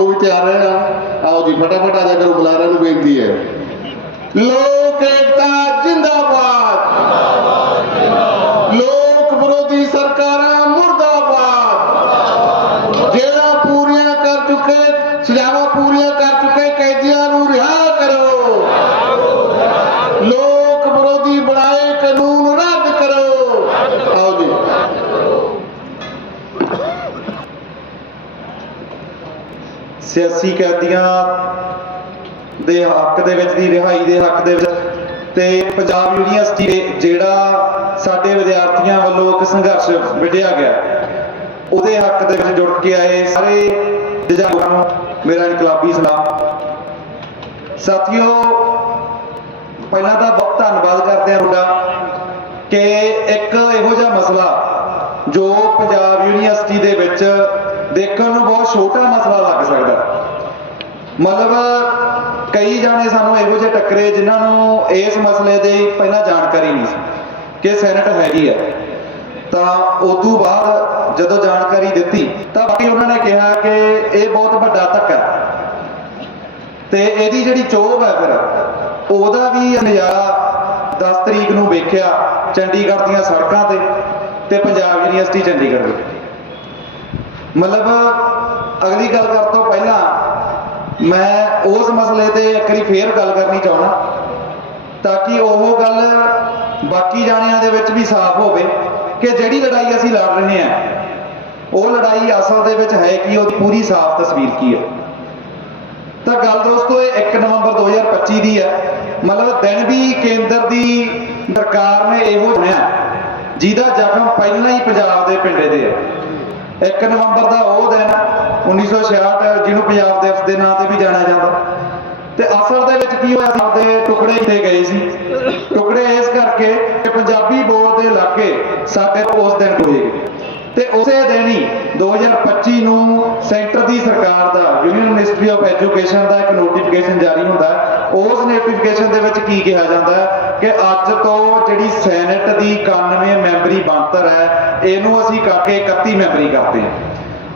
ਉਹ ਵੀ ਤਿਆਰ ਰਹਿਣਾ। ਆਓ ਜੀ ਫਟਾਫਟ ਆ ਜਾ ਕਰੋ ਬੁਲਾਰਿਆਂ ਨੂੰ ਬੇਨਤੀ ਹੈ। ਲੋਕ ਏਕਤਾ ਜਿੰਦਾਬਾਦ। ਲੋਕ ਵਿਰੋਧੀ ਸਿਆਸੀ ਕੈਦੀਆਂ ਦੇ ਹੱਕ ਦੇ ਵਿੱਚ ਦੀ, ਰਿਹਾਈ ਦੇ ਹੱਕ ਦੇ ਵਿੱਚ ਤੇ ਪੰਜਾਬ ਯੂਨੀਵਰਸਿਟੀ ਜਿਹੜਾ ਸਾਡੇ ਵਿਦਿਆਰਥੀਆਂ ਵੱਲੋਂ ਇੱਕ ਸੰਘਰਸ਼ ਵਿੱਢਿਆ ਗਿਆ, ਉਹਦੇ ਹੱਕ ਦੇ ਵਿੱਚ ਜੁੜ ਕੇ ਆਏ ਸਾਰੇ ਜਜਾਂ ਨੂੰ, ਮੇਰਾ ਇਨਕਲਾਬੀ ਸਲਾਮ ਸਾਥੀਓ, ਪਹਿਲਾਂ ਤਾਂ ਬਹੁਤ ਧੰਨਵਾਦ ਕਰਦੇ ਹਾਂ ਤੁਹਾਡਾ ਕਿ ਇੱਕ ਇਹੋ ਜਿਹਾ ਮਸਲਾ ਜੋ ਪੰਜਾਬ ਯੂਨੀਵਰਸਿਟੀ ਦੇ ਵਿੱਚ ਦੇਖਣ ਨੂੰ ਬਹੁਤ ਛੋਟਾ ਮਸਲਾ ਲੱਗ ਸਕਦਾ। ਮਤਲਬ ਕਈ ਜਾਣੇ ਸਾਨੂੰ ਇਹੋ ਜਿਹੇ ਟੱਕਰੇ ਜਿਨ੍ਹਾਂ ਨੂੰ ਇਸ ਮਸਲੇ ਦੀ ਪਹਿਲਾਂ ਜਾਣਕਾਰੀ ਨਹੀਂ ਸੀ ਕਿ ਸੈਨੇਟ ਹੈਗੀ ਹੈ ਤਾਂ ਉਦੋਂ ਬਾਅਦ ਜਦੋਂ ਜਾਣਕਾਰੀ ਦਿੱਤੀ, ਤਾਂ ਬਾਕੀ ਉਹਨਾਂ ਨੇ ਕਿਹਾ ਕਿ ਇਹ ਬਹੁਤ ਵੱਡਾ ਧੱਕਾ ਤੇ ਇਹਦੀ ਜਿਹੜੀ ਚੋਬ ਹੈ ਫਿਰ, ਉਹਦਾ ਵੀ ਨਜ਼ਾਰਾ 10 ਤਰੀਕ ਨੂੰ ਵੇਖਿਆ ਚੰਡੀਗੜ੍ਹ ਦੀਆਂ ਸੜਕਾਂ ਤੇ ਤੇ ਪੰਜਾਬ ਯੂਨੀਵਰਸਿਟੀ ਚੰਡੀਗੜ੍ਹ। ਵਿੱਚ ਮਤਲਬ ਅਗਲੀ ਗੱਲ ਕਰਨ ਤੋਂ ਪਹਿਲਾਂ ਮੈਂ ਉਸ ਮਸਲੇ ਤੇ ਇੱਕ ਵਾਰੀ ਫੇਰ ਗੱਲ ਕਰਨੀ ਚਾਹਣਾ ਤਾਂ ਕਿ ਉਹ ਗੱਲ ਬਾਕੀ ਜਾਣਿਆਂ ਦੇ ਵਿੱਚ ਵੀ ਸਾਫ਼ ਹੋਵੇ ਕਿ ਜਿਹੜੀ ਲੜਾਈ ਅਸੀਂ ਲੜ ਰਹੇ ਹਾਂ, ਉਹ ਲੜਾਈ ਅਸਲ ਦੇ ਵਿੱਚ ਹੈ ਕੀ, ਉਹਦੀ ਪੂਰੀ ਸਾਫ਼ ਤਸਵੀਰ ਕੀ ਹੈ। ਤਾਂ ਗੱਲ ਦੋਸਤੋ, ਇਹ 1 ਨਵੰਬਰ 2025 ਦੀ ਹੈ। ਮਤਲਬ ਦਿਨ ਵੀ ਕੇਂਦਰ ਦੀ ਸਰਕਾਰ ਨੇ ਇਹੋ ਚੁਣਿਆ, ਜਿਹਦਾ ਜ਼ਖਮ ਪਹਿਲਾਂ ਹੀ ਪੰਜਾਬ ਦੇ ਪਿੰਡੇ ਦੇ ਹੈ। 1 ਨਵੰਬਰ ਦਾ ਉਹ ਦਿਨ 1966 ਜਿਹਨੂੰ ਪੰਜਾਬ ਦਿਵਸ ਦੇ ਨਾਂ ਤੇ ਵੀ ਜਾਣਿਆ ਜਾਂਦਾ। ਤੇ ਅਸਲ ਦੇ ਵਿੱਚ ਕੀ ਹੋਇਆ ਸਾਡੇ ਟੁਕੜੇ ਇੱਥੇ ਗਏ ਸੀ। ਟੁਕੜੇ ਇਸ ਕਰਕੇ ਕਿ ਪੰਜਾਬੀ ਬੋਲਦੇ ਇਲਾਕੇ ਸਾਡੇ ਉਸ ਦਿਨ ਹੋਏ ਤੇ ਉਸੇ ਦਿਨ ਹੀ 2025 ਨੂੰ ਸੈਂਟਰ ਦੀ ਸਰਕਾਰ ਦਾ ਯੂਨੀਅਨ ਮਿਨਿਸਟਰੀ ਆਫ ਐਜੂਕੇਸ਼ਨ ਦਾ ਇੱਕ ਨੋਟੀਫਿਕੇਸ਼ਨ ਜਾਰੀ ਹੁੰਦਾ ਉਸ ਨੋਟੀਫਿਕੇਸ਼ਨ ਦੇ ਵਿੱਚ ਕੀ ਕਿਹਾ ਜਾਂਦਾ ਹੈ? ਕਿ ਅੱਜ ਤੋਂ ਜਿਹੜੀ ਸੈਨੇਟ ਦੀ 91 ਮੈਂਬਰੀ ਬਣਤਰ ਹੈ, ਇਹਨੂੰ ਅਸੀਂ ਕਰਕੇ 31 ਮੈਂਬਰੀ ਕਰਦੇ ਹਾਂ।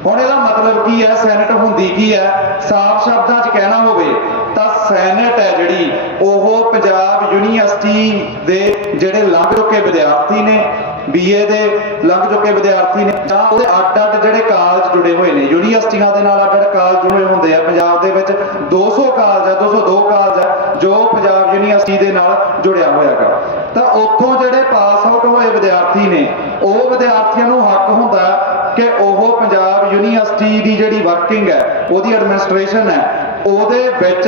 ਹੁਣ ਇਹਦਾ ਮਤਲਬ ਕੀ ਹੈ? ਸੈਨੇਟ ਹੁੰਦੀ ਕੀ ਹੈ? ਸਾਫ਼ ਸ਼ਬਦਾਂ 'ਚ ਕਹਿਣਾ ਹੋਵੇ ਤਾਂ ਸੈਨੇਟ ਹੈ ਜਿਹੜੀ, ਉਹ ਪੰਜਾਬ ਯੂਨੀਵਰਸਿਟੀ ਦੇ ਜਿਹੜੇ ਲੰਘ ਚੁੱਕੇ ਵਿਦਿਆਰਥੀ ਨੇ ਬੀਏ ਦੇ ਲੰਘ ਚੁੱਕੇ ਵਿਦਿਆਰਥੀ ਨੇ ਤਾਂ ਉਹਦੇ ਅੱਡ-ਅੱਡ ਜਿਹੜੇ ਕਾਲਜ ਜੁੜੇ ਹੋਏ ਨੇ, ਯੂਨੀਵਰਸਿਟੀਆਂ ਦੇ ਨਾਲ ਅੱਡ-ਅੱਡ ਕਾਲਜ ਜੁੜੇ ਹੁੰਦੇ ਆ ਪੰਜਾਬ ਦੇ ਵਿੱਚ ਯੂਨੀਵਰਸਿਟੀ ਦੇ ਨਾਲ ਜੁੜਿਆ ਹੋਇਆ ਹੈਗਾ ਤਾਂ ਉੱਥੋਂ ਜਿਹੜੇ ਪਾਸ ਆਊਟ ਹੋਏ ਵਿਦਿਆਰਥੀ ਨੇ, ਉਹ ਵਿਦਿਆਰਥੀਆਂ ਨੂੰ ਹੱਕ ਹੁੰਦਾ ਕਿ ਉਹ ਪੰਜਾਬ ਯੂਨੀਵਰਸਿਟੀ ਦੀ ਜਿਹੜੀ ਵਰਕਿੰਗ ਹੈ, ਉਹਦੀ ਐਡਮਿਨਿਸਟ੍ਰੇਸ਼ਨ ਹੈ, ਉਹਦੇ ਵਿੱਚ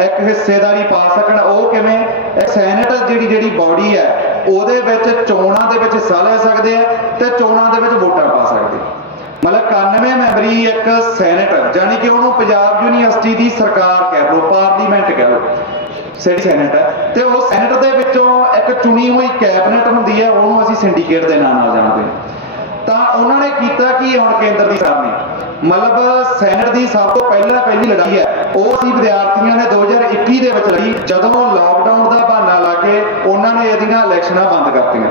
ਇੱਕ ਹਿੱਸੇਦਾਰੀ ਪਾ ਸਕਣ। ਉਹ ਕਿਵੇਂ? ਸੈਨੇਟ ਜਿਹੜੀ ਜਿਹੜੀ ਬਾਡੀ ਹੈ, ਉਹਦੇ ਵਿੱਚ ਚੋਣਾਂ ਦੇ ਵਿੱਚ ਹਿੱਸਾ ਲੈ ਸਕਦੇ ਆ ਤੇ ਚੋਣਾਂ ਦੇ ਵਿੱਚ ਵੋਟਾਂ ਪਾ ਸਕਦੇ ਮਤਲਬ 91 ਮੈਂਬਰੀ ਇੱਕ ਸੈਨੇਟ ਜਾਨੀ ਕਿ ਉਹਨੂੰ ਪੰਜਾਬ ਯੂਨੀਵਰਸਿਟੀ ਦੀ ਸਰਕਾਰ ਕਹਿ ਲਓ, ਪਾਰਲੀਮੈਂਟ ਕਹਿ ਲਓ। ਸਿਟੀ ਸੈਨੇਟ ਹੈ। ਤੇ ਉਹ ਸੈਨੇਟ ਦੇ ਵਿੱਚੋਂ ਇੱਕ ਚੁਣੀ ਹੋਈ ਕੈਬਨਿਟ ਹੁੰਦੀ ਹੈ, ਉਹਨੂੰ ਅਸੀਂ ਸਿੰਡੀਕੇਟ ਦੇ ਨਾਂ ਨਾਲ ਜਾਣਦੇ ਹਾਂ। ਤਾਂ ਉਹਨਾਂ ਨੇ ਕੀਤਾ ਕੀ ਹੁਣ ਕੇਂਦਰ ਦੀ ਸਰਕਾਰ ਨੇ? ਮਤਲਬ ਸੈਨੇਟ ਦੀ ਸਭ ਤੋਂ ਪਹਿਲਾਂ ਪਹਿਲੀ ਲੜਾਈ ਹੈ। ਉਹ ਅਸੀਂ ਵਿਦਿਆਰਥੀਆਂ ਨੇ 2021 ਦੇ ਵਿੱਚ ਲੜੀ। ਜਦੋਂ ਲਾਕਡਾਊਨ ਦਾ ਬਹਾਨਾ ਲਾ ਕੇ ਉਹਨਾਂ ਨੇ ਇਹਦੀਆਂ ਇਲੈਕਸ਼ਨਾਂ ਬੰਦ ਕਰਤੀਆਂ।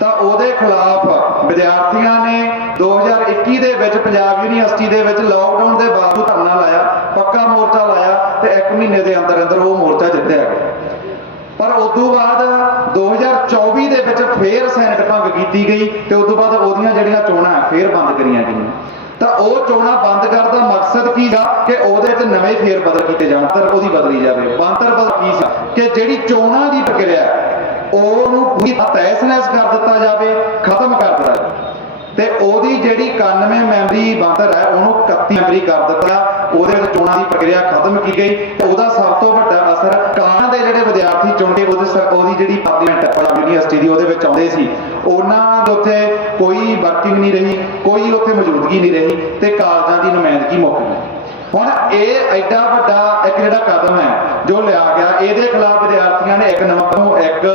ਤਾਂ ਉਹਦੇ ਖਿਲਾਫ ਵਿਦਿਆਰਥੀਆਂ ਨੇ 2021 ਦੇ ਵਿੱਚ ਪੰਜਾਬ ਯੂਨੀਵਰਸਿਟੀ ਦੇ ਵਿੱਚ ਲਾਕਡਾਊਨ ਦੇ ਬਾਵਜੂਦ ਧਰਨਾ ਲਾਇਆ, ਪੱਕਾ ਮੋਰਚਾ ਲਾਇਆ ਤੇ 1 ਮਹੀਨੇ ਦੇ ਅੰਦਰ ਅੰਦਰ ਉਹ ਮੋਰਚਾ ਜਿੱਤਿਆ ਗਿਆ। ਪਰ ਉਸ ਤੋਂ ਬਾਅਦ 2024 ਦੇ ਵਿੱਚ ਫੇਰ ਸੈਨੇਟ ਭੰਗ ਕੀਤੀ ਗਈ ਤੇ ਉਸ ਤੋਂ ਬਾਅਦ ਉਹਦੀਆਂ ਜਿਹੜੀਆਂ ਚੋਣਾਂ ਫੇਰ ਬੰਦ ਕਰੀਆਂ ਗਈਆਂ। ਤਾਂ ਉਹ ਚੋਣਾਂ ਬੰਦ ਕਰਨ ਦਾ ਮਕਸਦ ਕੀ ਸੀ ਕਿ ਉਹਦੇ 'ਚ ਨਵੇਂ ਫੇਰ ਬਦਲ ਕੀਤੇ ਜਾਣ ਤਾਂ ਉਹਦੀ ਬਦਲੀ ਜਾਵੇ। ਬੰਤਰ ਬਦਲ ਕੀ ਸੀ? ਕਿ ਜਿਹੜੀ ਚੋਣਾਂ ਦੀ ਪ੍ਰਕਿਰਿਆ ਉਹਨੂੰ ਪੂਰੀ ਤਹਿਸ-ਨਹਿਸ ਕਰ ਦਿੱਤਾ ਜਾਵੇ, ਖਤਮ ਕਰ ਦਿੱਤਾ ਜਾਵੇ। ਤੇ ਉਹਦੀ ਜਿਹੜੀ 91 ਮੈਂਬਰੀ ਬਾਂਦਰ ਹੈ, ਉਹਨੂੰ 31 ਮੈਂਬਰੀ ਕਰ ਦਿੱਤਾ। ਉਹਦੇ ਵਿੱਚ ਚੋਣਾਂ ਦੀ ਪ੍ਰਕਿਰਿਆ ਖਤਮ ਕੀ ਗਈ ਤੇ ਉਹਦਾ ਸਭ ਤੋਂ ਵੱਡਾ ਅਸਰ ਕਾਲਾਂ ਦੇ ਜਿਹੜੇ ਵਿਦਿਆਰਥੀ ਚੁਣਦੇ, ਉਹਦੇ ਸਰ- ਉਹਦੀ ਜਿਹੜੀ ਪਾਰਲੀਮੈਂਟ ਹੈ, ਪੰਜਾਬ ਯੂਨੀਵਰਸਿਟੀ ਦੀ, ਉਹਦੇ ਵਿੱਚ ਆਉਂਦੇ ਸੀ। ਉਹਨਾਂ ਦੇ ਉੱਤੇ ਕੋਈ ਵਰਕਿੰਗ ਨਹੀਂ ਰਹੀ, ਕੋਈ ਉੱਥੇ ਮੌਜੂਦਗੀ ਨਹੀਂ ਰਹੀ ਤੇ ਕਾਲਜਾਂ ਦੀ ਨੁਮਾਇੰਦਗੀ ਮੁੱਕ ਗਈ। ਹੁਣ ਇਹ ਐਡਾ ਵੱਡਾ ਇੱਕ ਜਿਹੜਾ ਕਦਮ ਹੈ, ਜੋ ਲਿਆ ਗਿਆ, ਇਹਦੇ ਖਿਲਾਫ ਵਿਦਿਆਰਥੀਆਂ ਨੇ ਇੱਕ ਨਵੰਬਰ ਨੂੰ ਇੱਕ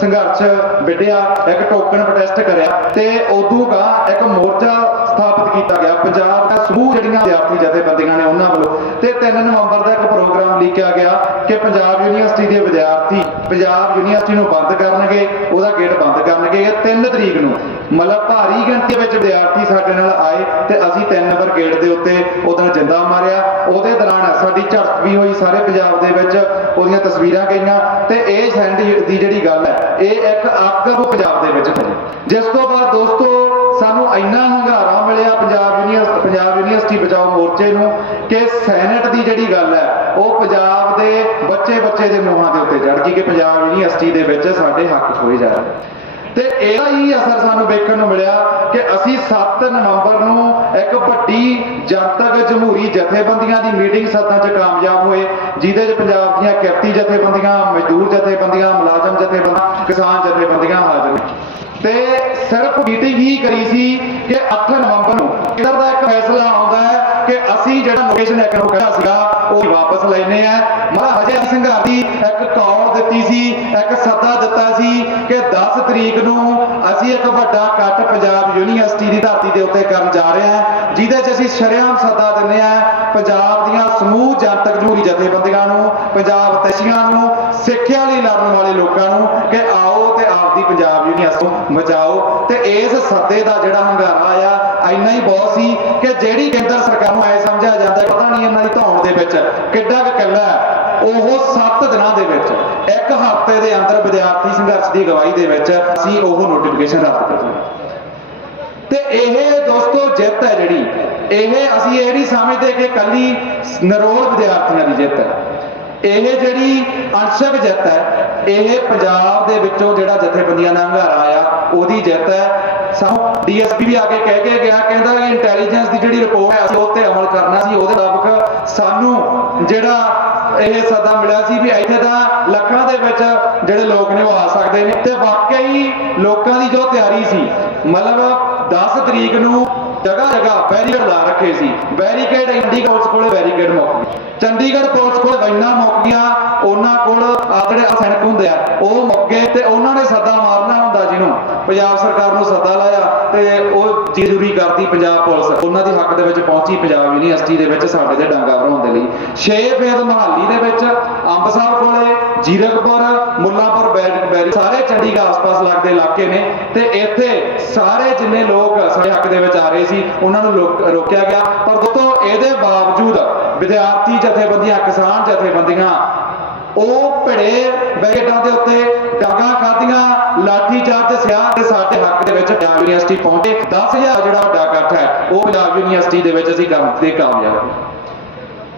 ਸੰਘਰਸ਼ ਵਿੱਢਿਆ, ਇੱਕ ਟੋਕਨ ਪ੍ਰੋਟੈਸਟ ਕਰਿਆ ਤੇ ਉਦੋਂ ਗਾ ਇੱਕ ਮੋਰਚਾ ਸਥਾਪਿਤ ਕੀਤਾ ਗਿਆ। ਪੰਜਾਬ ਦਾ ਸਮੂਹ ਜਿਹੜੀਆਂ ਵਿਦਿਆਰਥੀ ਜਥੇਬੰਦੀਆਂ ਨੇ, ਉਹਨਾਂ ਵੱਲੋਂ ਤੇ 3 ਨਵੰਬਰ ਦਾ ਇੱਕ ਪ੍ਰੋਗਰਾਮ ਲਿਖਿਆ ਗਿਆ ਕਿ ਪੰਜਾਬ ਯੂਨੀਵਰਸਿਟੀ ਦੇ ਵਿਦਿਆਰਥੀ ਪੰਜਾਬ ਯੂਨੀਵਰਸਿਟੀ ਨੂੰ ਬੰਦ ਕਰਨਗੇ, ਉਹਦਾ ਗੇਟ ਬੰਦ ਕਰਨਗੇ। ਇਹ 3 ਤਰੀਕ ਨੂੰ ਮਤਲਬ ਭਾਰੀ ਗਿਣਤੀ ਵਿੱਚ ਵਿਦਿਆਰਥੀ ਸਾਡੇ ਨਾਲ ਆਏ ਤੇ ਅਸੀਂ 3 ਨੰਬਰ ਗੇਟ ਦੇ ਉੱਤੇ ਉਦੋਂ ਜਿੰਦਾ ਮਾਰਿਆ। ਉਹਦੇ ਦੌਰਾਨ ਸਾਡੀ ਝੜਪ ਵੀ ਹੋਈ, ਸਾਰੇ ਪੰਜਾਬ ਦੇ ਵਿੱਚ ਉਹਦੀਆਂ ਤਸਵੀਰਾਂ ਗਈਆਂ ਤੇ ਇਹ ਸੈਂਡ ਦੀ ਜਿਹੜੀ ਗੱਲ ਹੈ, ਇਹ ਇੱਕ ਅੱਗ ਪੰਜਾਬ ਦੇ ਵਿੱਚ ਹੋਈ ਜਿਸ ਤੋਂ ਬਾਅਦ ਦੋਸਤੋ ਸਾਨੂੰ ਇੰਨਾ ਹੰਗਾਰਾ ਮਿਲਿਆ ਪੰਜਾਬ ਯੂਨੀਵਰਸਿਟੀ ਪੰਜਾਬ ਯੂਨੀਵਰਸਿਟੀ ਬਚਾਓ ਮੋਰਚੇ ਨੂੰ ਕਿ ਸੈਨੇਟ ਦੀ ਜਿਹੜੀ ਗੱਲ ਹੈ, ਉਹ ਪੰਜਾਬ ਦੇ ਬੱਚੇ ਬੱਚੇ ਦੇ ਮੂੰਹਾਂ ਦੇ ਉੱਤੇ ਚੜ ਗਈ ਕਿ ਪੰਜਾਬ ਯੂਨੀਵਰਸਿਟੀ ਦੇ ਵਿੱਚ ਸਾਡੇ ਹੱਕ ਖੋਏ ਜਾ ਰਹੇ ਤੇ ਇਹਦਾ ਹੀ ਅਸਰ ਸਾਨੂੰ ਵੇਖਣ ਨੂੰ ਮਿਲਿਆ ਕਿ ਅਸੀਂ 7 ਨਵੰਬਰ ਨੂੰ ਇੱਕ ਵੱਡੀ ਜਨਤਕ ਜਮਹੂਰੀ ਜਥੇਬੰਦੀਆਂ ਦੀ ਮੀਟਿੰਗ ਸੱਦਾਂ 'ਚ ਕਾਮਯਾਬ ਹੋਏ, ਜਿਹਦੇ 'ਚ ਪੰਜਾਬ ਦੀਆਂ ਕਿਰਤੀ ਜਥੇਬੰਦੀਆਂ, ਮਜ਼ਦੂਰ ਜਥੇਬੰਦੀਆਂ, ਮੁਲਾਜ਼ਮ ਜਥੇਬੰਦੀਆਂ, ਕਿਸਾਨ ਜਥੇਬੰਦੀਆਂ ਹਾਜ਼ਰ ਤੇ ਸਿਰਫ ਮੀਟਿੰਗ ਹੀ ਕਰੀ ਸੀ ਕਿ 8 ਨਵੰਬਰ ਨੂੰ। ਕੇਂਦਰ ਦਾ ਇੱਕ ਫੈਸਲਾ ਆਉਂਦਾ ਹੈ ਕਿ ਅਸੀਂ ਜਿਹੜਾ ਲੋਕੇਸ਼ਨ ਇੱਕ ਨੂੰ ਕਿਹਾ ਸੀਗਾ, ਉਹ ਵਾਪਸ ਲੈਨੇ ਆ ਮੈਂ ਹਜੇ ਸਿੰਘਾਂ ਦੀ ਇੱਕ ਕੌਮ ਦਿੱਤੀ ਸੀ, ਇੱਕ ਸੱਦਾ ਦਿੱਤਾ ਸੀ ਕਿ 10 ਤਰੀਕ ਨੂੰ ਅਸੀਂ ਇੱਕ ਵੱਡਾ ਕੱਟ ਪੰਜਾਬ ਯੂਨੀਵਰਸਿਟੀ ਦੀ ਧਰਤੀ ਦੇ ਉੱਤੇ ਕਰਨ ਜਾ ਰਹੇ ਹਾਂ, ਜਿਹਦੇ 'ਚ ਅਸੀਂ ਸ਼ਰੇਆਮ ਸੱਦਾ ਦਿੰਦੇ ਆ ਪੰਜਾਬ ਦੀਆਂ ਸਮੂਹ ਜਨਤਕ ਜਮਹੂਰੀ ਜਥੇਬੰਦੀਆਂ ਨੂੰ, ਪੰਜਾਬ ਤਸ਼ੀਆਂ ਨੂੰ, ਸਿੱਖਿਆ ਲਈ ਲੜਨ ਵਾਲੇ ਲੋਕਾਂ ਨੂੰ ਕਿ ਆਓ ਤੇ ਆਪਦੀ ਪੰਜਾਬ ਯੂਨੀਵਰਸਿਟੀ ਨੂੰ ਬਚਾਓ। ਤੇ ਇਸ ਸੱਦੇ ਦਾ ਜਿਹੜਾ ਹੰਗਾਰਾ ਆਇਆ, ਇੰਨਾ ਹੀ ਬਹੁਤ ਸੀ ਕਿ ਜਿਹੜੀ ਕੇਂਦਰ ਸਰਕਾਰ ਨੂੰ ਐ ਸਮਝਿਆ ਜਾਂਦਾ, ਪਤਾ ਨਹੀਂ ਇਹਨਾਂ ਦੀ ਧੌਣ ਦੇ ਵਿੱਚ ਕਿੱਡਾ ਕੁ ਕੱਲਾ ਉਹ 7 ਦਿਨਾਂ ਦੇ ਵਿੱਚ, ਇੱਕ ਹਫ਼ਤੇ ਦੇ ਅੰਦਰ ਵਿਦਿਆਰਥੀ ਸੰਘਰਸ਼ ਦੀ ਅਗਵਾਈ ਦੇ ਵਿੱਚ ਅਸੀਂ ਉਹ ਨੋਟੀਫਿਕੇਸ਼ਨ ਰੱਦ ਕਰ ਤੇ ਇਹ ਦੋਸਤੋ ਜਿੱਤ ਹੈ ਜਿਹੜੀ, ਇਹ ਅਸੀਂ ਇਹ ਨਹੀਂ ਸਮਝਦੇ ਕਿ ਕੱਲੀ ਨਰੋਲ ਵਿਦਿਆਰਥੀਆਂ ਦੀ ਜਿੱਤ ਹੈ। ਇਹ ਜਿਹੜੀ ਅੰਸ਼ਕ ਜਿੱਤ ਹੈ, ਇਹ ਪੰਜਾਬ ਦੇ ਵਿੱਚੋਂ ਜਿਹੜਾ ਜਥੇਬੰਦੀਆਂ ਦਾ ਹੰਗਾਰਾ ਆਇਆ, ਉਹਦੀ ਜਿੱਤ ਹੈ। ਸਾਨੂੰ ਡੀਐਸਪੀ ਵੀ ਆ ਕੇ ਕਹਿ ਕੇ ਗਿਆ, ਕਹਿੰਦਾ ਕਿ ਇੰਟੈਲੀਜੈਂਸ ਦੀ ਜਿਹੜੀ ਰਿਪੋਰਟ ਹੈ, ਅਸੀਂ ਉਹ ਤੇ ਅਮਲ ਕਰਨਾ ਸੀ, ਉਹਦੇ ਮੁਤਾਬਕ ਸਾਨੂੰ ਜਿਹੜਾ ਇਹ ਸੱਦਾ ਮਿਲਿਆ ਸੀ ਵੀ ਇੱਥੇ ਤਾਂ ਲੱਖਾਂ ਦੇ ਵਿੱਚ ਜਿਹੜੇ ਲੋਕ ਨੇ ਉਹ ਆ ਸਕਦੇ ਨੇ ਤੇ ਵਾਕਈ ਲੋਕਾਂ ਦੀ ਜੋ ਤਿਆਰੀ ਸੀ, ਮਤਲਬ 10 ਤਰੀਕ ਨੂੰ ਜਗ੍ਹਾ ਜਗ੍ਹਾ ਬੈਰੀਕੇਡ ਲਾ ਰੱਖੇ ਸੀ। ਬੈਰੀਕੇਡ ਚੰਡੀਗੜ੍ਹ ਪੁਲਿਸ ਕੋਲੇ, ਬੈਰੀਕੇਡ ਮੁੱਕ ਗਏ ਚੰਡੀਗੜ੍ਹ ਪੁਲਿਸ ਕੋਲ ਵੈਨਾਂ ਮੁੱਕ ਗਈਆਂ ਉਹਨਾਂ ਕੋਲ ਆ ਸੈਨਿਕ ਹੁੰਦੇ ਆ, ਉਹ ਮੁੱਕ ਗਏ ਤੇ ਉਹਨਾਂ ਨੇ ਸੱਦਾ ਮਾਰਨਾ ਹੁੰਦਾ ਜਿਹਨੂੰ। ਪੰਜਾਬ ਸਰਕਾਰ ਨੂੰ ਸੱਦਾ ਲਾਇਆ ਤੇ ਉਹ ਜੀਜੂਰੀ ਕਰਦੀ ਪੰਜਾਬ ਪੁਲਿਸ। ਉਹਨਾਂ ਦੀ ਹੱਕ ਦੇ ਵਿੱਚ ਪਹੁੰਚੀ ਪੰਜਾਬ ਯੂਨੀਵਰਸਿਟੀ ਦੇ ਵਿੱਚ ਸਾਡੇ ਤੇ ਡਾਂਗਾ ਭਰਾਉਣ ਦੇ ਲਈ। 6 ਫੇਜ਼ ਮਹਾਲੀ ਦੇ ਵਿੱਚ ਅੰਬ ਸਾਹਿਬ ਕੋਲੇ ਜੀਰਕਪੁਰ ਮੁੱਲਾਂਪੁਰ ਬੈਰੀ ਸਾਰੇ ਚੰਡੀਗੜ੍ਹ ਆਸ-ਪਾਸ ਲੱਗਦੇ ਇਲਾਕੇ ਨੇ ਤੇ ਇੱਥੇ ਸਾਰੇ ਜਿੰਨੇ ਲੋਕ ਸਾਡੇ ਹੱਕ ਦੇ ਵਿੱਚ ਆ ਰਹੇ ਸੀ, ਉਹਨਾਂ ਨੂੰ ਰੋਕਿਆ ਗਿਆ। ਪਰ ਦੋਸਤੋ, ਇਹਦੇ ਬਾਵਜੂਦ ਵਿਦਿਆਰਥੀ ਜਥੇਬੰਦੀਆਂ, ਕਿਸਾਨ ਜਥੇਬੰਦੀਆਂ, ਉਹ ਭੜੇ ਬੈਠਾਂ ਦੇ ਉੱਤੇ ਡਾਂਗਾ ਖਾਧੀਆਂ, ਲਾਠੀ ਚਾਰਜ ਸਿਆ ਤੇ ਸਾਡੇ ਹੱਕ ਦੇ ਵਿੱਚ ਪੰਜਾਬ ਯੂਨੀਵਰਸਿਟੀ ਪਹੁੰਚੇ। 10000 ਜਿਹੜਾ ਵੱਡਾ ਇਕੱਠ ਹੈ, ਉਹ ਪੰਜਾਬ ਯੂਨੀਵਰਸਿਟੀ ਦੇ ਵਿੱਚ ਅਸੀਂ ਕੰਮ ਤੇ ਕਾਮਯਾਬ ਹੋਏ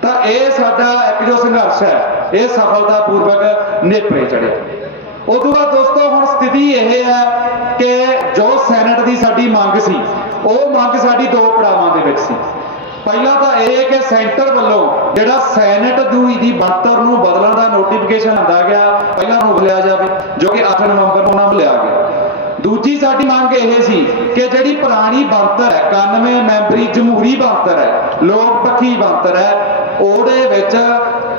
ਤਾਂ ਇਹ ਸਾਡਾ ਇੱਕ ਜੋ ਸੰਘਰਸ਼ ਹੈ। ਇਹ ਸਫਲਤਾਪੂਰਵਕ ਨੇਪਰੇ ਚੜਿਆ ਉਦੋਂ ਬਾਅਦ ਦੋਸਤੋ, ਹੁਣ ਸਥਿਤੀ ਇਹ ਹੈ ਕਿ ਜੋ ਸੈਨੇਟ ਦੀ ਸਾਡੀ ਮੰਗ ਸੀ, ਉਹ ਮੰਗ ਸਾਡੀ ਦੋ ਪੜਾਵਾਂ ਦੇ ਵਿੱਚ ਸੀ। ਪਹਿਲਾ ਤਾਂ ਇਹ ਕਿ ਸੈਂਟਰ ਵੱਲੋਂ ਜਿਹੜਾ ਸੈਨੇਟ ਦੂਈ ਦੀ ਬਣਤਰ ਨੂੰ ਬਦਲਣ ਦਾ ਨੋਟੀਫਿਕੇਸ਼ਨ ਆਂਦਾ ਗਿਆ, ਪਹਿਲਾਂ ਨੂੰ ਲਿਆ ਜਾਵੇ, ਜੋ ਕਿ 8 ਨਵੰਬਰ ਨੂੰ ਉਹਨਾਂ ਨੂੰ ਲਿਆ ਗਿਆ। ਦੂਜੀ ਸਾਡੀ ਮੰਗ ਇਹ ਸੀ ਕਿ ਜਿਹੜੀ ਪੁਰਾਣੀ ਬਣਤਰ ਹੈ 91 ਮੈਂਬਰੀ ਜਮਹੂਰੀ ਬਣਤਰ ਹੈ, ਲੋਕ ਪੱਖੀ ਬਣਤਰ ਹੈ ਉਹਦੇ ਵਿੱਚ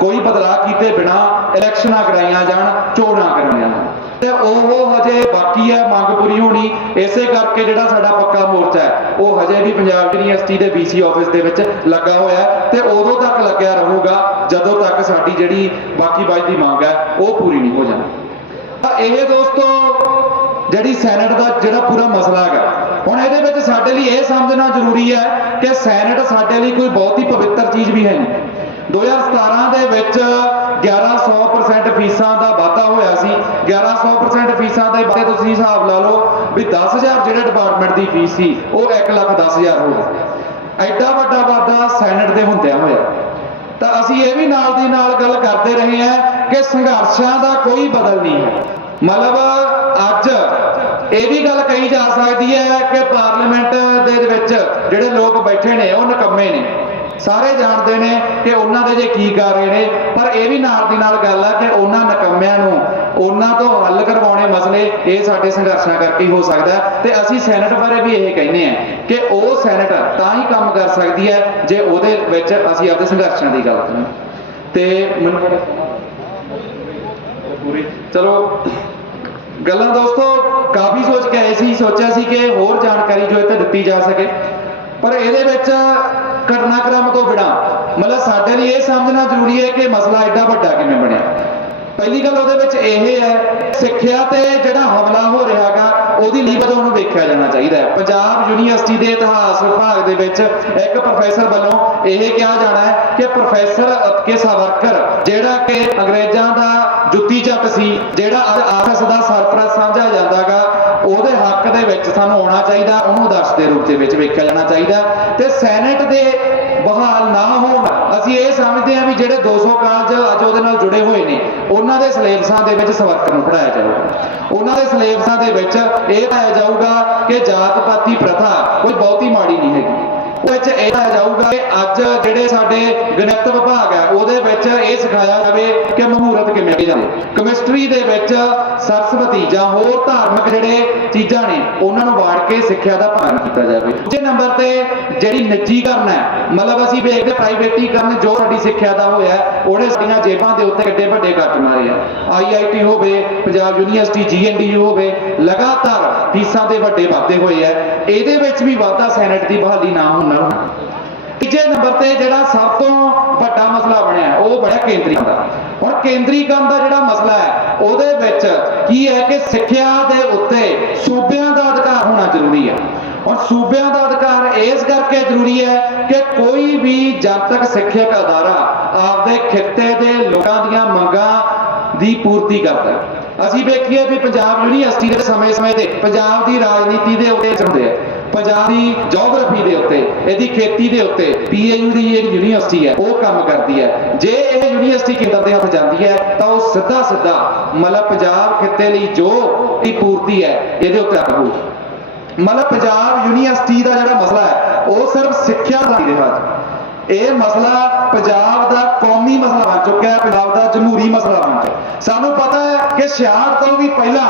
ਕੋਈ ਬਦਲਾਅ ਕੀਤੇ ਬਿਨਾ ਇਲੈਕਸ਼ਨਾਂ ਕਰਾਈਆਂ ਜਾਣ, ਚੋਣਾਂ ਕਰਾਈਆਂ ਜਾਣ। ਤੇ ਉਹ ਹਜੇ ਬਾਕੀ ਹੈ ਮੰਗ ਪੂਰੀ ਹੋਣੀ। ਇਸੇ ਕਰਕੇ ਜਿਹੜਾ ਸਾਡਾ ਪੱਕਾ ਮੋਰਚਾ ਹੈ, ਉਹ ਹਜੇ ਵੀ ਪੰਜਾਬ ਯੂਨੀਵਰਸਿਟੀ ਦੇ ਵੀਸੀ ਆਫਿਸ ਦੇ ਵਿੱਚ ਲੱਗਾ ਹੋਇਆ ਤੇ ਉਦੋਂ ਤੱਕ ਲੱਗਿਆ ਰਹੂਗਾ, ਜਦੋਂ ਤੱਕ ਸਾਡੀ ਜਿਹੜੀ ਬਾਕੀ ਬਾਈ ਦੀ ਮੰਗ ਹੈ, ਉਹ ਪੂਰੀ ਨਹੀਂ ਹੋ ਜਾਣੀ। ਤਾਂ ਇਹ ਦੋਸਤੋ ਜਿਹੜੀ ਸੈਨੇਟ ਦਾ ਜਿਹੜਾ ਪੂਰਾ ਮਸਲਾ ਹੈਗਾ। ਹੁਣ ਇਹਦੇ ਵਿੱਚ ਸਾਡੇ ਲਈ ਇਹ ਸਮਝਣਾ ਜ਼ਰੂਰੀ ਹੈ ਕਿ ਸੈਨੇਟ ਸਾਡੇ ਲਈ ਕੋਈ ਬਹੁਤ ਹੀ ਪਵਿੱਤਰ ਚੀਜ਼ ਵੀ ਹੈ ਨਹੀਂ। 2017 ਦੇ ਵਿੱਚ 1100% ਫੀਸਾਂ ਦਾ ਵਾਧਾ ਹੋਇਆ ਸੀ। 1100% ਫੀਸਾਂ ਦੇ ਬਾਰੇ ਤੁਸੀਂ ਹਿਸਾਬ ਲਾ ਲਓ ਵੀ 10000 ਜਿਹੜੇ ਡਿਪਾਰਟਮੈਂਟ ਦੀ ਫੀਸ ਸੀ, ਉਹ 1 ਲੱਖ 10000 ਹੋ ਗਈ। ਐਡਾ ਵੱਡਾ ਵਾਧਾ ਸੈਨੇਟ ਦੇ ਹੁੰਦਿਆਂ ਹੋਇਆ। ਤਾਂ ਅਸੀਂ ਇਹ ਵੀ ਨਾਲ ਦੀ ਨਾਲ ਗੱਲ ਕਰਦੇ ਰਹੇ ਹਾਂ ਕਿ ਸੰਘਰਸ਼ਾਂ ਦਾ ਕੋਈ ਬਦਲ ਨਹੀਂ ਹੈ। ਮਤਲਬ ਅੱਜ ਇਹ ਵੀ ਗੱਲ ਕਹੀ ਜਾ ਸਕਦੀ ਹੈ ਕਿ ਪਾਰਲੀਮੈਂਟ ਦੇ ਵਿੱਚ ਜਿਹੜੇ ਲੋਕ ਬੈਠੇ ਨੇ, ਉਹ ਨਕੰਮੇ ਨੇ। ਸਾਰੇ ਜਾਣਦੇ ਨੇ ਕਿ ਉਹਨਾਂ ਦੇ ਜੇ ਕੀ ਕਰ ਰਹੇ ਨੇ, ਪਰ ਇਹ ਵੀ ਨਾਲ ਦੀ ਨਾਲ ਗੱਲ ਹੈ ਕਿ ਉਹਨਾਂ ਨਕੰਮਿਆਂ ਨੂੰ, ਉਹਨਾਂ ਤੋਂ ਹੱਲ ਕਰਵਾਉਣੇ ਮਸਲੇ, ਇਹ ਸਾਡੇ ਸੰਘਰਸ਼ਾਂ ਕਰਕੇ ਹੋ ਸਕਦਾ ਤੇ ਅਸੀਂ ਸੈਨੇਟ ਬਾਰੇ ਵੀ ਇਹ ਕਹਿੰਦੇ ਆ ਕਿ ਉਹ ਸੈਨੇਟ ਤਾਂ ਹੀ ਕੰਮ ਕਰ ਸਕਦੀ ਹੈ ਜੇ ਉਹਦੇ ਵਿੱਚ ਅਸੀਂ ਆਪਦੇ ਸੰਘਰਸ਼ਾਂ ਦੀ ਗੱਲ ਕਰੀਏ। ਤੇ ਮੈਨੂੰ ਪੂਰੀ। ਚਲੋ। ਗੱਲਾਂ ਦੋਸਤੋ, ਕਾਫੀ ਸੋਚ ਕੇ ਆਏ ਸੀ, ਸੋਚਿਆ ਸੀ ਕਿ ਹੋਰ ਜਾਣਕਾਰੀ ਜੋ ਇੱਥੇ ਦਿੱਤੀ ਜਾ ਸਕੇ। ਪਰ ਇਹਦੇ ਵਿੱਚ ਘਟਨਾਕ੍ਰਮ ਤੋਂ ਬਿਨਾਂ, ਮਤਲਬ ਸਾਡੇ ਲਈ ਇਹ ਸਮਝਣਾ ਜ਼ਰੂਰੀ ਹੈ ਕਿ ਮਸਲਾ ਐਡਾ ਵੱਡਾ ਕਿਵੇਂ ਬਣਿਆ? ਪਹਿਲੀ ਗੱਲ ਉਹਦੇ ਵਿੱਚ ਇਹ ਹੈ, ਸਿੱਖਿਆ ਤੇ ਜਿਹੜਾ ਹਮਲਾ ਹੋ ਰਿਹਾਗਾ ਉਹਦੀ ਲੀਵਰ ਉਹਨੂੰ ਦੇਖਿਆ ਜਾਣਾ ਚਾਹੀਦਾ ਹੈ। ਪੰਜਾਬ ਯੂਨੀਵਰਸਿਟੀ ਦੇ ਇਤਿਹਾਸ ਵਿਭਾਗ ਦੇ ਵਿੱਚ ਇੱਕ ਪ੍ਰੋਫੈਸਰ ਵੱਲੋਂ ਇਹ ਕਿਹਾ ਜਾਣਾ ਹੈ ਕਿ ਪ੍ਰੋਫੈਸਰ ਕੇ ਸਾਵਰਕਰ, ਜਿਹੜਾ ਕਿ ਅੰਗਰੇਜ਼ਾਂ ਦਾ ਜੁੱਤੀ ਚੱਕ ਸੀ, ਜਿਹੜਾ ਅੱਜ ਆਰਐਸ ਦਾ ਸਰਪ੍ਰਸਤ ਸਮਝਿਆ ਜਾਂਦਾਗਾ ਉਹਦੇ ਹੱਕ ਦੇ ਵਿੱਚ ਸਾਨੂੰ ਆਉਣਾ ਚਾਹੀਦਾ, ਉਹਨੂੰ ਆਦਰਸ਼ ਦੇ ਰੂਪ ਦੇ ਵਿੱਚ ਵੇਖਿਆ ਜਾਣਾ ਚਾਹੀਦਾ ਤੇ ਸੈਨੇਟ ਦੇ ਬਹਾਲ ਨਾ ਹੋਣ। ਅਸੀਂ ਇਹ ਸਮਝਦੇ ਹਾਂ ਵੀ ਜਿਹੜੇ 200 ਕਾਲਜ ਅੱਜ ਉਹਦੇ ਨਾਲ ਜੁੜੇ ਹੋਏ ਨੇ, ਉਹਨਾਂ ਦੇ ਸਿਲੇਬਸਾਂ ਦੇ ਵਿੱਚ ਸਵਰਕਰ ਨੂੰ ਪੜਾਇਆ ਜਾਊਗਾ। ਉਹਨਾਂ ਦੇ ਸਿਲੇਬਸਾਂ ਦੇ ਵਿੱਚ ਇਹ ਪਾਇਆ ਜਾਊਗਾ ਕਿ ਜਾਤ ਪਾਤੀ ਪ੍ਰਥਾ ਕੋਈ ਬਹੁਤੀ ਮਾੜੀ ਨਹੀਂ ਹੈਗੀ। ਉਹ ਵਿੱਚ ਇਹ ਜਾਊਗਾ ਕਿ ਅੱਜ ਜਿਹੜੇ ਸਾਡੇ ਗਣਿਤ ਵਿਭਾਗ ਹੈ ਉਹਦੇ ਵਿੱਚ ਇਹ ਸਿਖਾਇਆ ਜਾਵੇ ਕਿ ਮਹੂਰਤ ਕਿਵੇਂ ਕੀਤੀ ਜਾਂਦੀ ਕੈਮਿਸਟਰੀ ਦੇ ਵਿੱਚ ਸਰਸਵਤੀ ਜਾਂ ਹੋਰ ਧਾਰਮਿਕ ਜਿਹੜੇ ਚੀਜ਼ਾਂ ਨੇ ਉਹਨਾਂ ਨੂੰ ਵਾੜ ਕੇ ਸਿੱਖਿਆ ਦਾ ਪਾਲਣ ਕੀਤਾ ਜਾਵੇ। ਦੂਜੇ ਨੰਬਰ ਤੇ ਜਿਹੜੀ ਨਿੱਜੀਕਰਨ ਹੈ ਮਤਲਬ ਅਸੀਂ ਵੇਖਦੇ ਪ੍ਰਾਈਵੇਟੀਕਰਨ ਜੋ ਸਾਡੀ ਸਿੱਖਿਆ ਦਾ ਹੋਇਆ ਹੈ, ਉਹਨੇ ਸਾਡੀਆਂ ਜੇਬਾਂ ਦੇ ਉੱਤੇ ਕਿੱਡੇ ਵੱਡੇ ਕੱਟ ਮਾਰੇ ਆ। ਆਈਆਈਟੀ ਹੋਵੇ ਪੰਜਾਬ ਯੂਨੀਵਰਸਿਟੀ ਜੀਐਨਡੀਯੂ ਹੋਵੇ ਲਗਾਤਾਰ ਫੀਸਾਂ ਦੇ ਵੱਡੇ ਵਾਧੇ ਹੋਏ ਆ। ਇਹਦੇ ਵਿੱਚ ਵੀ ਵਾਧਾ ਸੈਨੇਟ ਦੀ ਬਹਾਲੀ ਨਾ ਹੋਣ ਤੀਜੇ ਨੰਬਰ ਤੇ ਜਿਹੜਾ ਸਭ ਤੋਂ ਵੱਡਾ ਮਸਲਾ ਬਣਿਆ ਉਹ ਬਣਿਆ ਕੇਂਦਰੀਕਰਨ ਦਾ। ਹੁਣ ਕੇਂਦਰੀਕਰਨ ਦਾ ਜਿਹੜਾ ਮਸਲਾ ਹੈ, ਉਹਦੇ ਵਿੱਚ ਕੀ ਹੈ ਕਿ ਸਿੱਖਿਆ ਦੇ ਉੱਤੇ ਸੂਬਿਆਂ ਦਾ ਅਧਿਕਾਰ ਹੋਣਾ ਜ਼ਰੂਰੀ ਹੈ। ਹੁਣ ਸੂਬਿਆਂ ਦਾ ਅਧਿਕਾਰ ਇਸ ਕਰਕੇ ਜ਼ਰੂਰੀ ਹੈ ਕਿ ਕੋਈ ਵੀ ਜਨਤਕ ਸਿੱਖਿਅਕ ਅਦਾਰਾ ਆਪਦੇ ਖਿੱਤੇ ਦੇ ਲੋਕਾਂ ਦੀਆਂ ਮੰਗਾਂ ਦੀ ਪੂਰਤੀ ਕਰਦਾ ਹੈ। ਅਸੀਂ ਵੇਖੀਏ ਵੀ ਪੰਜਾਬ ਯੂਨੀਵਰਸਿਟੀ ਦੇ ਸਮੇਂ-ਸਮੇਂ ਤੇ ਪੰਜਾਬ ਦੀ ਰਾਜਨੀਤੀ ਦੇ ਉੱਤੇ ਹੁੰਦੇ ਆ ਪੰਜਾਬੀ ਦੀ ਜੀਓਗ੍ਰਾਫੀ ਦੇ ਉੱਤੇ, ਇਹਦੀ ਖੇਤੀ ਦੇ ਉੱਤੇ ਪੀਏਯੂ ਦੀ ਜਿਹੜੀ ਯੂਨੀਵਰਸਿਟੀ ਹੈ, ਉਹ ਕੰਮ ਕਰਦੀ ਹੈ। ਜੇ ਇਹ ਯੂਨੀਵਰਸਿਟੀ ਕੇਂਦਰ ਦੇ ਹੱਥ ਜਾਂਦੀ ਹੈ, ਤਾਂ ਉਹ ਸਿੱਧਾ ਸਿੱਧਾ ਮਤਲਬ ਪੰਜਾਬ ਖਿੱਤੇ ਲਈ ਜੋ ਦੀ ਪੂਰਤੀ ਹੈ, ਇਹਦੇ ਉੱਤੇ ਆਗੂ। ਮਤਲਬ ਪੰਜਾਬ ਯੂਨੀਵਰਸਿਟੀ ਦਾ ਜਿਹੜਾ ਮਸਲਾ ਹੈ, ਉਹ ਸਿਰਫ ਸਿੱਖਿਆ ਦਾ ਨਹੀਂ ਰਿਹਾ ਇਹ ਮਸਲਾ ਪੰਜਾਬ ਦਾ ਕੌਮੀ ਮਸਲਾ ਬਣ ਚੁੱਕਿਆ ਹੈ, ਪੰਜਾਬ ਦਾ ਜਮਹੂਰੀ ਮਸਲਾ ਬਣ ਚੁੱਕਿਆ ਸਾਨੂੰ ਪਤਾ ਹੈ ਕਿ 66 ਤੋਂ ਵੀ ਪਹਿਲਾਂ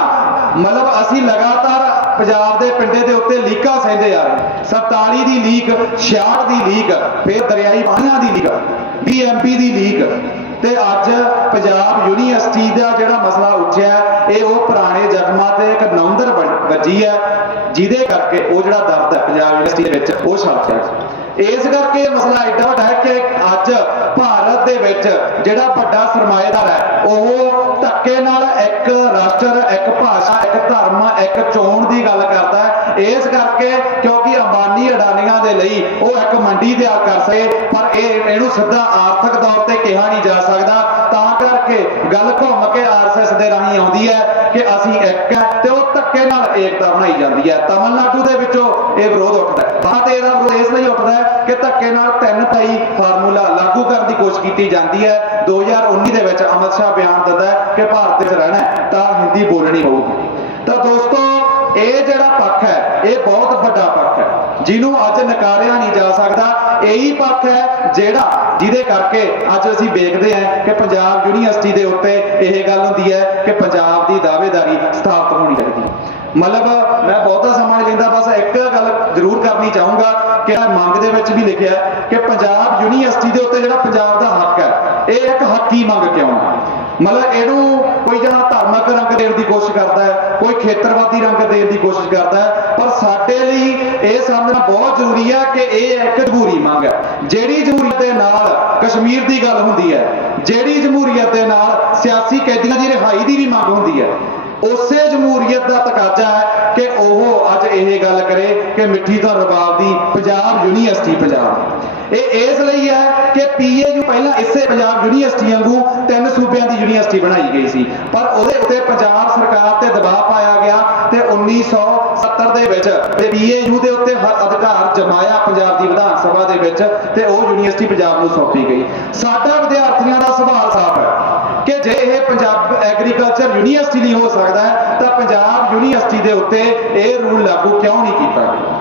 ਮਤਲਬ ਅਸੀਂ ਲਗਾਤਾਰ ਪੰਜਾਬ ਦੇ ਪਿੰਡੇ ਦੇ ਉੱਤੇ ਲੀਕਾਂ ਸਹਿੰਦੇ ਆ। 47 ਦੀ ਲੀਕ 66 ਦੀ ਲੀਕ, ਫਿਰ ਦਰਿਆਈ ਪਾਣੀਆਂ ਦੀ ਲੀਕ ਡੀਐਮਪੀ ਦੀ ਲੀਕ। ਤੇ ਅੱਜ ਪੰਜਾਬ ਯੂਨੀਵਰਸਿਟੀ ਦਾ ਜਿਹੜਾ ਮਸਲਾ ਉੱਠਿਆ, ਇਹ ਉਹ ਪੁਰਾਣੇ ਜ਼ਖਮਾਂ ਤੇ ਇੱਕ ਨੌਂਦਰ ਬਣ- ਵੱਜੀ ਹੈ, ਜਿਹਦੇ ਕਰਕੇ ਉਹ ਜਿਹੜਾ ਦਰਦ ਹੈ ਪੰਜਾਬ ਯੂਨੀਵਰਸਿਟੀ ਦੇ ਵਿੱਚ, ਉਹ ਛਲਕਿਆ ਇਸ ਕਰਕੇ ਇਹ ਮਸਲਾ ਐਡਾ ਵੱਡਾ ਹੈ ਕਿ ਅੱਜ ਭਾਰਤ ਦੇ ਵਿੱਚ ਜਿਹੜਾ ਵੱਡਾ ਸਰਮਾਏਦਾਰ ਹੈ, ਉਹ ਧੱਕੇ ਨਾਲ ਇੱਕ ਰਾਸ਼ਟਰ, ਇੱਕ ਭਾਸ਼ਾ, ਇੱਕ ਧਰਮ, ਇੱਕ ਚੋਣ ਦੀ ਗੱਲ ਕਰਦਾ ਹੈ। ਇਸ ਕਰਕੇ ਕਿਉਂਕਿ ਅੰਬਾਨੀ ਅਡਾਨੀਆਂ ਦੇ ਲਈ ਉਹ ਇੱਕ ਮੰਡੀ ਤਿਆਰ ਕਰ ਸਕੇ, ਪਰ ਇਹ, ਇਹਨੂੰ ਸਿੱਧਾ ਆਰਥਿਕ ਤੌਰ ਤੇ ਕਿਹਾ ਨਹੀਂ ਜਾ ਸਕਦਾ। ਤਾਂ ਕਰਕੇ ਗੱਲ ਘੁੰਮ ਕੇ ਆਰਐਸਐਸ ਦੇ ਰਾਹੀਂ ਆਉਂਦੀ ਹੈ ਕਿ ਅਸੀਂ ਇੱਕ ਹੈ ਤੇ ਉਹ ਧੱਕੇ ਨਾਲ ਏਕਤਾ ਬਣਾਈ ਜਾਂਦੀ ਹੈ। ਤਮਿਲਨਾਡੂ ਦੇ ਵਿੱਚੋਂ ਇਹ ਵਿਰੋਧ ਉੱਠਦਾ ਹੈ। ਬਾਹਰ ਇਹਦਾ ਵਿਰੋਧ ਇਸ ਲਈ ਉੱਠਦਾ ਹੈ ਕਿ ਧੱਕੇ ਨਾਲ ਤਿੰਨ ਭਾਈ ਫਾਰਮੂਲਾ ਲਾਗੂ ਕਰਨ ਦੀ ਕੋਸ਼ਿਸ਼ ਕੀਤੀ ਜਾਂਦੀ ਹੈ। 2019 ਦੇ ਵਿੱਚ ਅਮਿਤ ਸ਼ਾਹ ਬਿਆਨ ਦਿੰਦਾ ਕਿ ਭਾਰਤ ਵਿੱਚ ਰਹਿਣਾ ਤਾਂ ਹਿੰਦੀ ਬੋਲਣੀ ਹੋਊਗੀ ਤਾਂ ਦੋਸਤੋ, ਇਹ ਜਿਹੜਾ ਪੱਖ ਹੈ, ਇਹ ਬਹੁਤ ਵੱਡਾ ਪੱਖ ਹੈ। ਜਿਹਨੂੰ ਅੱਜ ਨਕਾਰਿਆ ਨਹੀਂ ਜਾ ਸਕਦਾ, ਇਹੀ ਪੱਖ ਹੈ ਜਿਹੜਾ ਜਿਹਦੇ ਕਰਕੇ ਅੱਜ ਅਸੀਂ ਵੇਖਦੇ ਹਾਂ ਕਿ ਪੰਜਾਬ ਯੂਨੀਵਰਸਿਟੀ ਦੇ ਉੱਤੇ ਇਹ ਗੱਲ ਹੁੰਦੀ ਹੈ ਕਿ ਪੰਜਾਬ ਦੀ ਦਾਅਵੇਦਾਰੀ ਸਥਾਪਿਤ ਹੋਣੀ ਚਾਹੀਦੀ ਹੈ। ਮਤਲਬ, ਮੈਂ ਬਹੁਤਾ ਸਮਾਂ ਲੈਂਦਾ, ਬਸ ਇੱਕ ਗੱਲ ਜ਼ਰੂਰ ਕਰਨੀ ਚਾਹੂੰਗਾ ਕਿ ਮੰਗ ਦੇ ਵਿੱਚ ਵੀ ਲਿਖਿਆ ਕਿ ਪੰਜਾਬ ਯੂਨੀਵਰਸਿਟੀ ਦੇ ਉੱਤੇ ਜਿਹੜਾ ਪੰਜਾਬ ਦਾ ਹੱਕ ਹੈ, ਇਹ ਇੱਕ ਹੱਕੀ ਮੰਗ ਕਿਉਂ ਮਤਲਬ ਇਹਨੂੰ ਕੋਈ ਜਣਾ ਧਾਰਮਿਕ ਰੰਗ ਦੇਣ ਦੀ ਕੋਸ਼ਿਸ਼ ਕਰਦਾ ਹੈ, ਕੋਈ ਖੇਤਰਵਾਦੀ ਰੰਗ ਦੇਣ ਦੀ ਕੋਸ਼ਿਸ਼ ਕਰਦਾ ਹੈ, ਪਰ ਸਾਡੇ ਲਈ ਇਹ ਸਮਝਣਾ ਬਹੁਤ ਜ਼ਰੂਰੀ ਹੈ ਕਿ ਇਹ ਇੱਕ ਜਮਹੂਰੀ ਮੰਗ ਹੈ। ਜਿਹੜੀ ਜਮਹੂਰੀਅਤ ਦੇ ਨਾਲ ਕਸ਼ਮੀਰ ਦੀ ਗੱਲ ਹੁੰਦੀ ਹੈ, ਜਿਹੜੀ ਜਮਹੂਰੀਅਤ ਦੇ ਨਾਲ ਸਿਆਸੀ ਕੈਦੀਆਂ ਦੀ ਰਿਹਾਈ ਦੀ ਵੀ ਮੰਗ ਹੁੰਦੀ ਹੈ ਉਸੇ ਜਮਹੂਰੀਅਤ ਦਾ ਤਕਾਜ਼ਾ ਹੈ ਕਿ ਉਹ ਅੱਜ ਇਹ ਗੱਲ ਕਰੇ ਕਿ ਮਿੱਠੀ ਤੋਂ ਰਬਾਬ ਦੀ ਪੰਜਾਬ ਯੂਨੀਵਰਸਿਟੀ ਪੰਜਾਬ। ਇਹ ਇਸ ਲਈ ਹੈ ਕਿ ਪੀਏਯੂ ਪਹਿਲਾਂ ਇਸੇ ਪੰਜਾਬ ਯੂਨੀਵਰਸਿਟੀ ਵਾਂਗੂ ਤਿੰਨ ਸੂਬਿਆਂ ਦੀ ਯੂਨੀਵਰਸਿਟੀ ਬਣਾਈ ਗਈ ਸੀ। ਪਰ ਉਹਦੇ ਉੱਤੇ ਪੰਜਾਬ ਸਰਕਾਰ ਤੇ ਦਬਾਅ ਪਾਇਆ ਗਿਆ ਤੇ 1970 ਦੇ ਵਿੱਚ ਤੇ ਪੀਏਯੂ ਦੇ ਉੱਤੇ ਹਰ ਅਧਿਕਾਰ ਜਮਾਇਆ ਪੰਜਾਬ ਦੀ ਵਿਧਾਨ ਸਭਾ ਦੇ ਵਿੱਚ ਤੇ ਉਹ ਯੂਨੀਵਰਸਿਟੀ ਪੰਜਾਬ ਨੂੰ ਸੌਂਪੀ ਗਈ। ਸਾਡਾ ਵਿਦਿਆਰਥੀਆਂ ਦਾ ਸਵਾਲ ਸਾਫ਼ ਹੈ ਕਿ ਜੇ ਇਹ ਪੰਜਾਬ ਐਗਰੀਕਲਚਰ ਯੂਨੀਵਰਸਿਟੀ ਲਈ ਹੋ ਸਕਦਾ ਤਾਂ ਪੰਜਾਬ ਯੂਨੀਵਰਸਿਟੀ ਦੇ ਉੱਤੇ ਇਹ ਰੂਲ ਲਾਗੂ ਕਿਉਂ ਨਹੀਂ ਕੀਤਾ ਗਿਆ?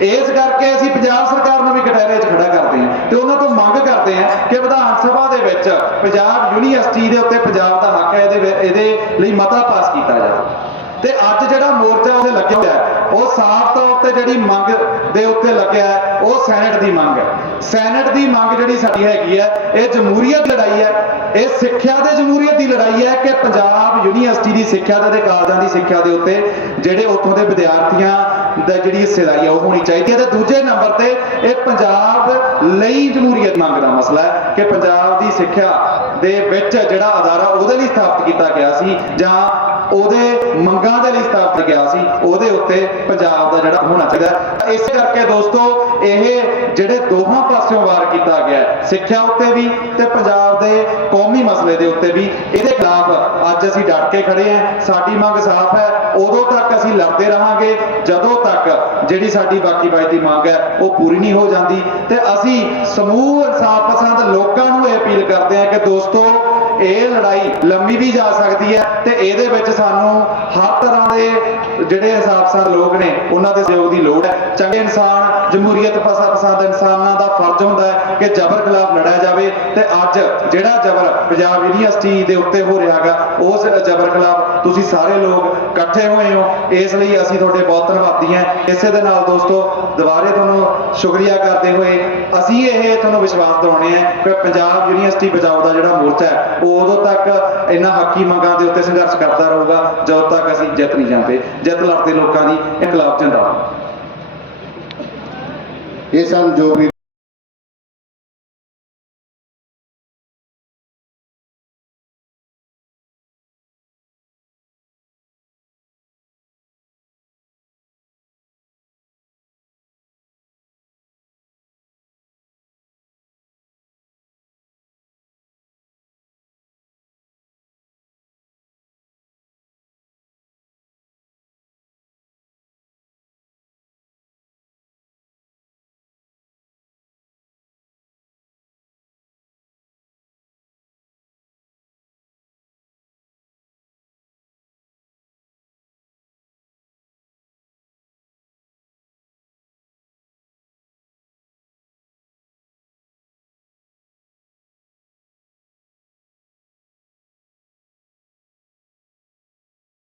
ਇਸ ਕਰਕੇ ਅਸੀਂ ਪੰਜਾਬ ਸਰਕਾਰ ਨੂੰ ਵੀ ਕਟਹਿਰੇ 'ਚ ਖੜਾ ਕਰਦੇ ਹਾਂ ਤੇ ਉਹਨਾਂ ਤੋਂ ਮੰਗ ਕਰਦੇ ਹਾਂ ਕਿ ਵਿਧਾਨ ਸਭਾ ਦੇ ਵਿੱਚ ਪੰਜਾਬ ਯੂਨੀਵਰਸਿਟੀ ਦੇ ਉੱਤੇ ਪੰਜਾਬ ਦਾ ਹੱਕ ਹੈ, ਇਹਦੇ ਇਹਦੇ ਲਈ ਮਤਾ ਪਾਸ ਕੀਤਾ ਜਾਵੇ। ਤੇ ਅੱਜ ਜਿਹੜਾ ਮੋਰਚਾ ਉਹਦੇ ਲੱਗਿਆ ਹੋਇਆ ਉਹ ਸਾਫ਼ ਤੌਰ ਤੇ ਜਿਹੜੀ ਮੰਗ ਦੇ ਉੱਤੇ ਲੱਗਿਆ ਉਹ ਸੈਨੇਟ ਦੀ ਮੰਗ ਹੈ। ਸੈਨੇਟ ਦੀ ਮੰਗ ਜਿਹੜੀ ਸਾਡੀ ਹੈਗੀ ਹੈ, ਇਹ ਜਮਹੂਰੀਅਤ ਲੜਾਈ ਹੈ। ਇਹ ਸਿੱਖਿਆ ਦੇ ਜਮਹੂਰੀਅਤ ਦੀ ਲੜਾਈ ਹੈ ਕਿ ਪੰਜਾਬ ਯੂਨੀਵਰਸਿਟੀ ਦੀ ਸਿੱਖਿਆ ਦੇ ਕਾਲਜਾਂ ਦੀ ਸਿੱਖਿਆ ਦੇ ਉੱਤੇ ਜਿਹੜੇ ਉੱਥੋਂ ਦੇ ਵਿਦਿਆਰਥੀਆਂ ਦਾ ਜਿਹੜੀ ਹਿੱਸੇਦਾਰੀ ਆ, ਉਹ ਹੋਣੀ ਚਾਹੀਦੀ ਹੈ। ਤੇ ਦੂਜੇ ਨੰਬਰ ਤੇ ਇਹ ਪੰਜਾਬ ਲਈ ਜਮਹੂਰੀਅਤ ਮੰਗ ਦਾ ਮਸਲਾ ਹੈ ਕਿ ਪੰਜਾਬ ਦੀ ਸਿੱਖਿਆ ਦੇ ਵਿੱਚ ਜਿਹੜਾ ਅਦਾਰਾ ਉਹਦੇ ਲਈ ਸਥਾਪਿਤ ਕੀਤਾ ਗਿਆ ਸੀ ਜਾਂ ਉਹਦੇ ਮੰਗਾਂ ਦੇ ਲਈ ਸਥਾਪਿਤ ਗਿਆ ਸੀ। ਉਹਦੇ ਉੱਤੇ ਪੰਜਾਬ ਦਾ ਜਿਹੜਾ ਹੋਣਾ ਚਾਹੀਦਾ। ਹੈ। ਇਸ ਕਰਕੇ ਦੋਸਤੋ, ਇਹ ਜਿਹੜੇ ਦੋਹਾਂ ਪਾਸਿਓਂ ਵਾਰ ਕੀਤਾ ਗਿਆ ਸਿੱਖਿਆ ਉੱਤੇ ਵੀ ਤੇ ਪੰਜਾਬ ਦੇ ਕੌਮੀ ਮਸਲੇ ਦੇ ਉੱਤੇ ਵੀ, ਇਹਦੇ ਖਿਲਾਫ ਅੱਜ ਅਸੀਂ ਡਟ ਕੇ ਖੜੇ ਹਾਂ। ਸਾਡੀ ਮੰਗ ਸਾਫ਼ ਹੈ, ਉਦੋਂ ਤੱਕ ਅਸੀਂ ਲੜਦੇ ਰਹਾਂਗੇ, ਜਦੋਂ ਤੱਕ ਜਿਹੜੀ ਸਾਡੀ ਬਾਕੀ ਬਾਈ ਦੀ ਮੰਗ ਹੈ, ਉਹ ਪੂਰੀ ਨਹੀਂ ਹੋ ਜਾਂਦੀ। ਤੇ ਅਸੀਂ ਸਮੂਹ ਇਨਸਾਫ ਪਸੰਦ ਲੋਕਾਂ ਨੂੰ ਇਹ ਅਪੀਲ ਕਰਦੇ ਹਾਂ ਕਿ ਦੋਸਤੋ ਇਹ ਲੜਾਈ ਲੰਮੀ ਵੀ ਜਾ ਸਕਦੀ ਹੈ ਤੇ ਇਹਦੇ ਵਿੱਚ ਸਾਨੂੰ ਹਰ ਤਰ੍ਹਾਂ ਦੇ ਜਿਹੜੇ ਹਿਸਾਬ ਪਸੰਦ ਲੋਕ ਨੇ, ਉਹਨਾਂ ਦੇ ਸਹਿਯੋਗ ਦੀ ਲੋੜ ਹੈ। ਚੰਗੇ ਇਨਸਾਨ ਜਮਹੂਰੀਅਤ ਫਸਾ ਪਸੰਦ ਇਨਸਾਨਾਂ ਦਾ ਫਰਜ਼ ਹੁੰਦਾ ਹੈ ਕਿ ਜ਼ਬਰ ਖਿਲਾਫ ਲੜਿਆ ਜਾਵੇ ਤੇ ਅੱਜ ਜਿਹੜਾ ਜ਼ਬਰ ਪੰਜਾਬ ਯੂਨੀਵਰਸਿਟੀ ਦੇ ਉੱਤੇ ਹੋ ਰਿਹਾ ਹੈਗਾ, ਉਸ ਜ਼ਬਰ ਖਿਲਾਫ ਤੁਸੀਂ ਸਾਰੇ ਲੋਕ ਇਕੱਠੇ ਹੋਏ ਹੋ। ਇਸ ਲਈ ਅਸੀਂ ਤੁਹਾਡੇ ਬਹੁਤ ਧੰਨਵਾਦੀ ਹਾਂ। ਇਸੇ ਦੇ ਨਾਲ ਦੋਸਤੋ, ਦੁਬਾਰੇ ਤੁਹਾਨੂੰ ਸ਼ੁਕਰੀਆ ਕਰਦੇ ਹੋਏ ਅਸੀਂ ਇਹ ਤੁਹਾਨੂੰ ਵਿਸ਼ਵਾਸ ਦਿਵਾਉਣੇ ਆ ਕਿ ਪੰਜਾਬ ਯੂਨੀਵਰਸਿਟੀ ਬਚਾਓ ਦਾ ਜਿਹੜਾ ਮੋਰਚਾ ਹੈ, ਉਹ ਉਦੋਂ ਤੱਕ ਇਹਨਾਂ ਹੱਕੀ ਮੰਗਾਂ ਦੇ ਉੱਤੇ ਸੰਘਰਸ਼ ਕਰਦਾ ਰਹੂਗਾ, ਜਦੋਂ ਤੱਕ ਅਸੀਂ ਜਿੱਤ ਨਹੀਂ ਜਾਂਦੇ, ਜਿੱਤ ਲੜਦੇ ਲੋਕਾਂ ਦੀ ਇਨਕਲਾਬ ਜਿੰਦਾਬਾਦ। ਇਹ ਸਨ ਜੋ ਵੀ